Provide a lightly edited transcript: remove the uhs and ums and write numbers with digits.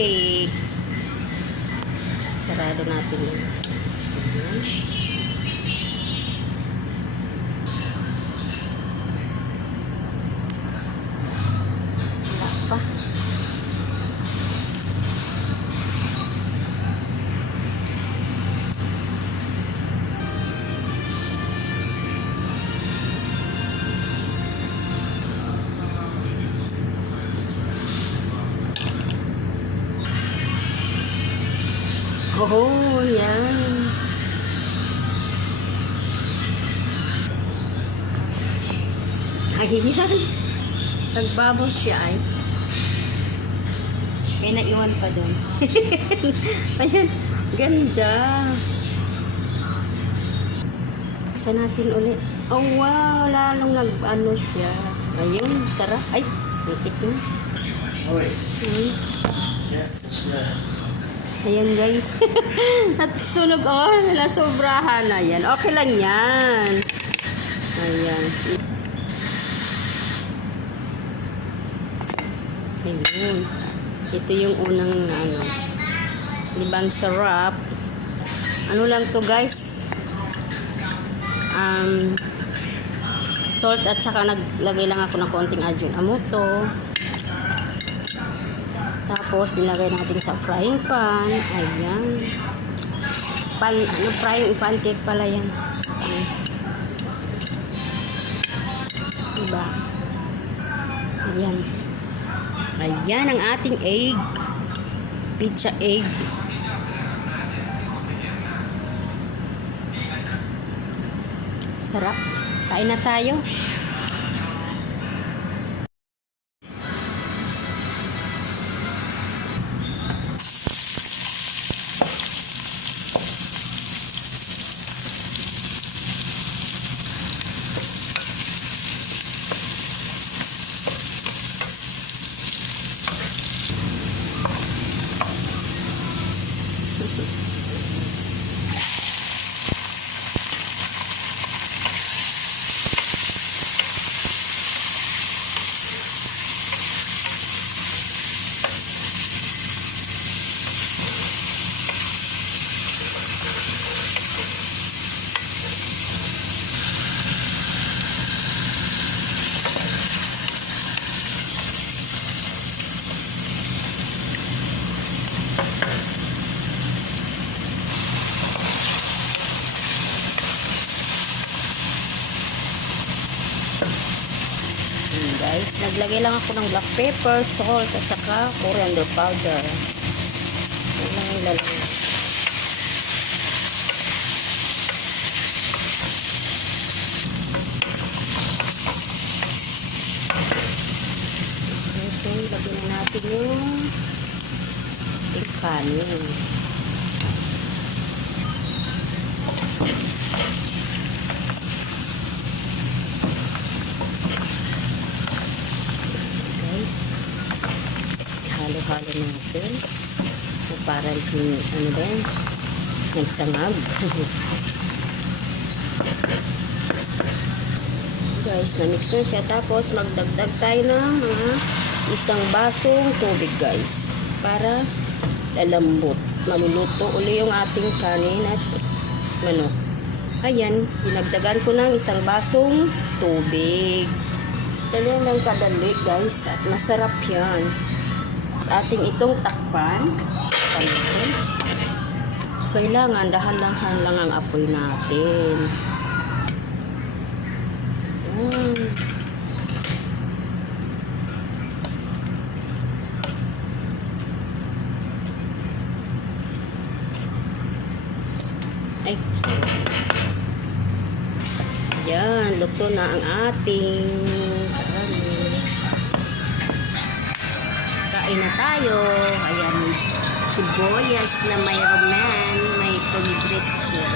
cake. Sarado natin yun. Ayan. Pa. Oh, yan. Ayan. Nagbubble siya ay. May naiwan pa doon. Ayan. Ganda. Buksan natin ulit. Oh, wow. Lalong nag-ano siya. Ayun. Sarap. Ay. Itik na. Ayan, guys. Natsunog. Oh, nalasobrahan na yan. Okay lang yan. Ayan. Ayun. Ito yung unang ano. Libang sarap. Ano lang to, guys? Salt at saka naglagay lang ako ng konting Ajinomoto. Tapos nilagay natin sa frying pan. Ayan. Frying pancake pala yan. Diba? Ayan. Ayan ang ating egg. Pizza egg. Sarap. Kain na tayo. Guys, naglagay lang ako ng black pepper, salt, at saka coriander powder. Yan lang yung lalagay. So, lagyan na natin yung kanin. Halo-halo natin. So, para ano ba yan? Nagsangag. Guys, na-mix na siya. Tapos, magdagdag tayo ng mga isang basong tubig, guys. Para lalambot. Maluluto uli yung ating kanin at manok. Ayan, dinagdagan ko ng isang basong tubig. Dali lang kadali, guys. At masarap yan. Ating itong takpan. Kailangan dahan-dahan lang ang apoy natin. Ay, sorry. Yan, luto na ang ating kanin. Kain na tayo. Ayan, sibuyas na may roman, may pulbrit siya.